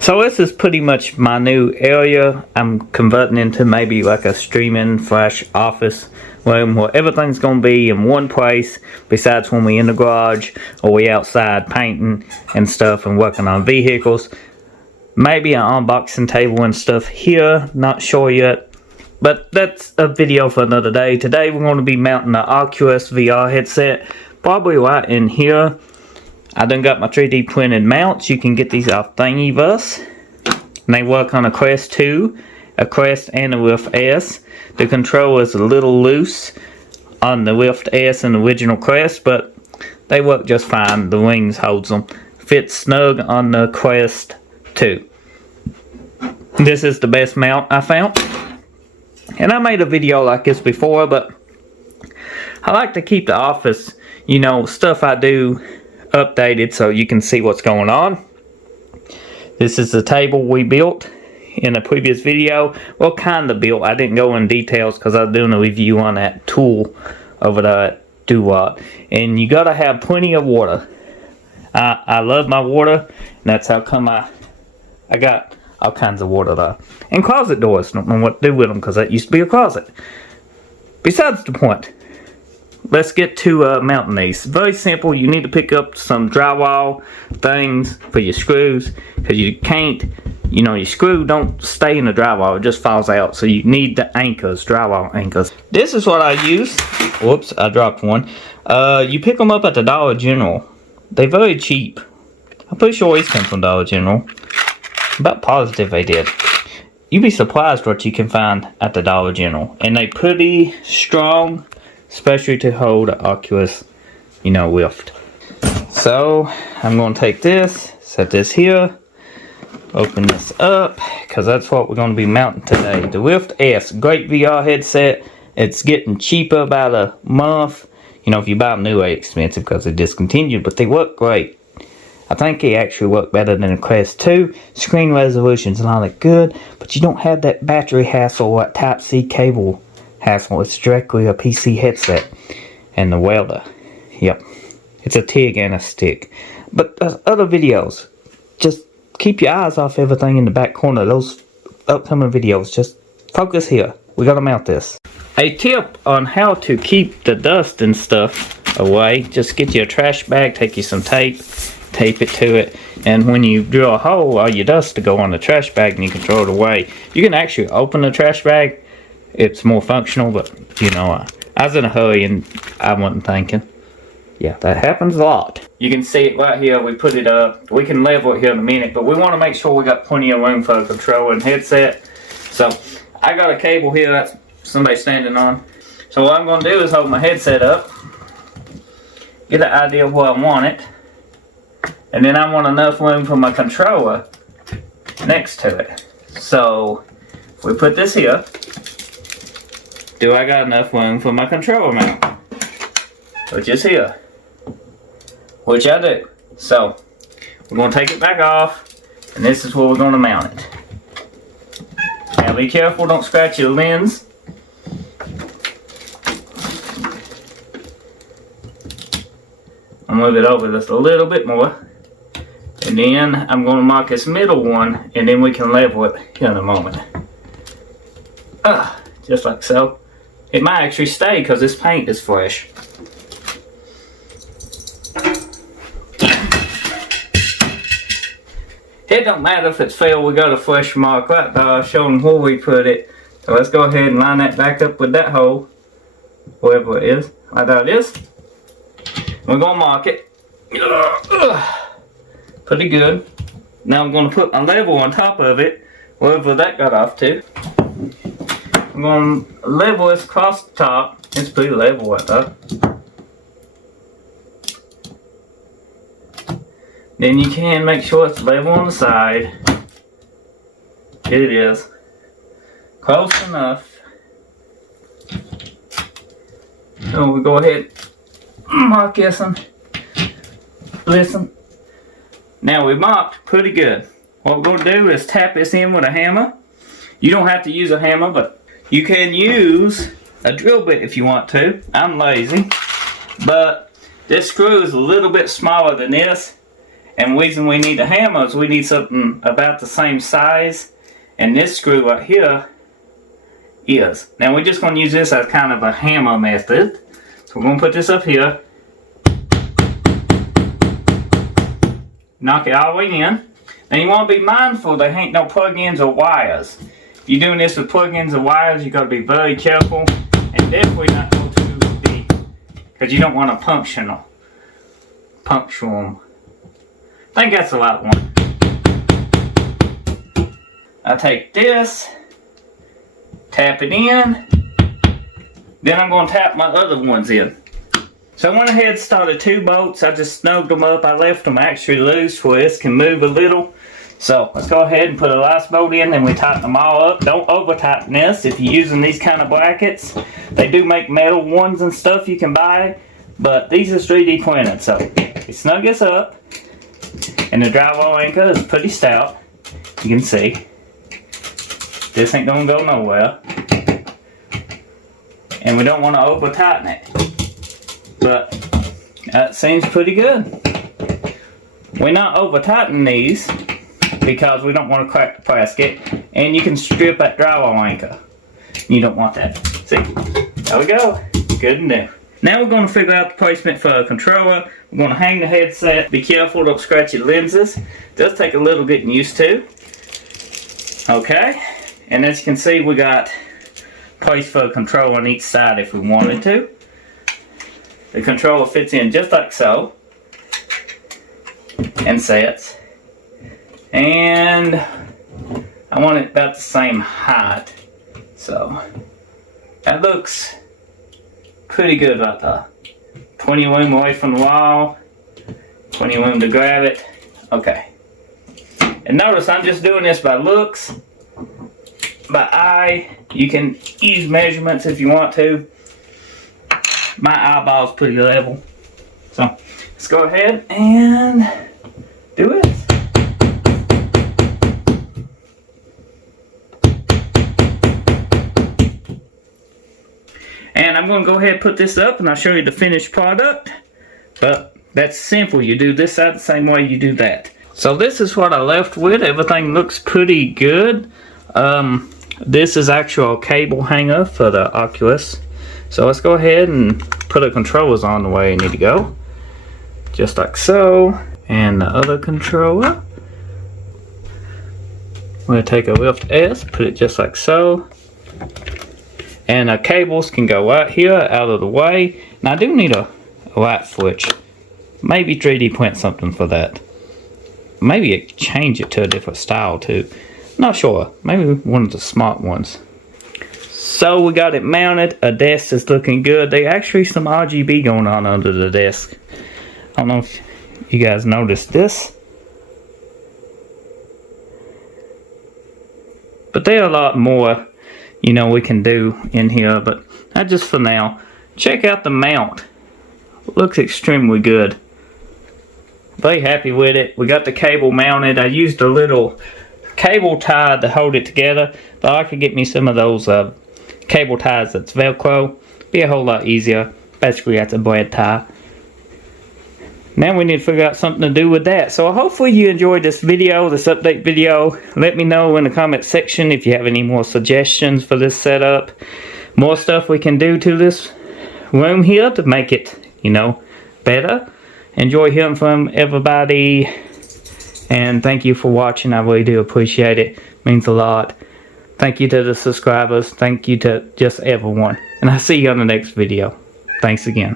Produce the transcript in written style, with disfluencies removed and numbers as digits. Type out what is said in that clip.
So this is pretty much my new area. I'm converting into maybe like a streaming flash office room where everything's gonna be in one place besides when we in the garage or we outside painting and stuff and working on vehicles. Maybe an unboxing table and stuff here, not sure yet. But that's a video for another day. Today we're going to be mounting the Oculus VR headset, probably right in here. I done got my 3D printed mounts. You can get these off Thingiverse. And they work on a Quest 2, a Quest, and a Rift S. The controller is a little loose on the Rift S and the original Quest, but they work just fine. The rings holds them. Fits snug on the Quest 2. This is the best mount I found. And I made a video like this before, but I like to keep the office, stuff I do updated so you can see what's going on. This is the table we built in a previous video. Well, kind of built. I didn't go in details because I was doing a review on that tool over there at Do-What. And you gotta have plenty of water. I love my water, and that's how come I got all kinds of water there. And closet doors. Don't know what to do with them because that used to be a closet. Besides the point. Let's get to mounting these. Very simple. You need to pick up some drywall things for your screws, because you can't, your screw don't stay in the drywall, it just falls out. So you need the anchors, drywall anchors. This is what I use. Whoops, I dropped one. You pick them up at the Dollar General. They're very cheap. I'm pretty sure these come from Dollar General. I'm about positive they did. You'd be surprised what you can find at the Dollar General. And they pretty strong, especially to hold the Oculus, Rift. So, I'm going to take this, set this here, open this up, because that's what we're going to be mounting today. The Rift S, great VR headset. It's getting cheaper about a month. If you buy them new, they're expensive because they're discontinued, but they work great. I think they actually work better than the Quest 2. Screen resolution's not that good, but you don't have that battery hassle or that Type-C cable hassle. It's directly a PC headset. And the welder. Yep. It's a TIG and a stick. But other videos. Just keep your eyes off everything in the back corner. Those upcoming videos. Just focus here. We gotta mount this. A tip on how to keep the dust and stuff away. Just get you a trash bag. Take you some tape. Tape it to it, and when you drill a hole, all your dust to go on the trash bag and you can throw it away. You can actually open the trash bag. It's more functional, but I was in a hurry and I wasn't thinking. Yeah, that happens a lot. You can see it right here. We put it up. We can level it here in a minute, but we want to make sure we got plenty of room for a controller and headset. So I got a cable here that's somebody standing on. So what I'm going to do is hold my headset up, get an idea of where I want it. And then I want enough room for my controller next to it. So, if we put this here, do I got enough room for my controller mount? Which is here. Which I do. So, we're going to take it back off, and this is where we're going to mount it. Now be careful, don't scratch your lens. I'll move it over just a little bit more. And then I'm going to mark this middle one, and then we can level it here in a moment. Just like so. It might actually stay because this paint is fresh. It don't matter if it's failed, we got a fresh mark right there showing where we put it. So let's go ahead and line that back up with that hole, wherever it is. Like that it is. We're going to mark it. Pretty good. Now I'm going to put my level on top of it, wherever that got off to. I'm going to level this across the top. It's pretty level right there. Then you can make sure it's level on the side. It is. Close enough. So we go ahead and mark this one. Listen. Now we marked pretty good. What we're going to do is tap this in with a hammer. You don't have to use a hammer, but you can use a drill bit if you want to. I'm lazy. But this screw is a little bit smaller than this. And the reason we need a hammer is we need something about the same size. And this screw right here is. Now we're just going to use this as kind of a hammer method. So we're going to put this up here. Knock it all the way in. Now you want to be mindful there ain't no plug-ins or wires. If you're doing this with plug-ins or wires, you got to be very careful. And definitely not go too deep. Because you don't want to puncture them. I think that's the right one. I take this, tap it in, then I'm going to tap my other ones in. So I went ahead and started 2 bolts. I just snugged them up. I left them actually loose where this can move a little. So let's go ahead and put a last bolt in and we tighten them all up. Don't over tighten this. If you're using these kind of brackets, they do make metal ones and stuff you can buy, but these are 3D printed. So you snug this up. And the drywall anchor is pretty stout. You can see. This ain't gonna go nowhere. And we don't want to over tighten it. But that seems pretty good. We're not over tightening these because we don't want to crack the plastic. And you can strip that drywall anchor. You don't want that. See? There we go. Good and new. Now we're going to figure out the placement for a controller. We're going to hang the headset. Be careful, don't scratch your lenses. It does take a little getting used to. Okay, and as you can see, we got place for a controller on each side if we wanted to. The controller fits in just like so. And sets. And I want it about the same height. So, that looks pretty good right there. 20 room away from the wall. 20 room to grab it. Okay. And notice I'm just doing this by looks. By eye. You can use measurements if you want to. My eyeball's pretty level. So let's go ahead and do it. And I'm going to go ahead and put this up and I'll show you the finished product. But that's simple. You do this side the same way you do that. So this is what I left with. Everything looks pretty good. This is actual cable hanger for the Oculus. So let's go ahead and put the controllers on the way they need to go. Just like so. And the other controller. We're going to take a lift S, put it just like so. And the cables can go right here, out of the way. Now I do need a light switch. Maybe 3D print something for that. Maybe change it to a different style too. Not sure. Maybe one of the smart ones. So we got it mounted. A desk is looking good. There's actually some RGB going on under the desk. I don't know if you guys noticed this. But there are a lot more, you know, we can do in here. But not just for now. Check out the mount. Looks extremely good. Very happy with it. We got the cable mounted. I used a little cable tie to hold it together, but I could get me some of those cable ties that's Velcro. Be a whole lot easier. Basically that's a bread tie. Now we need to figure out something to do with that. So hopefully you enjoyed this video, this update video. Let me know in the comment section if you have any more suggestions for this setup. More stuff we can do to this room here to make it, you know, better. Enjoy hearing from everybody. And thank you for watching. I really do appreciate it. Means a lot. Thank you to the subscribers. Thank you to just everyone. And I'll see you on the next video. Thanks again.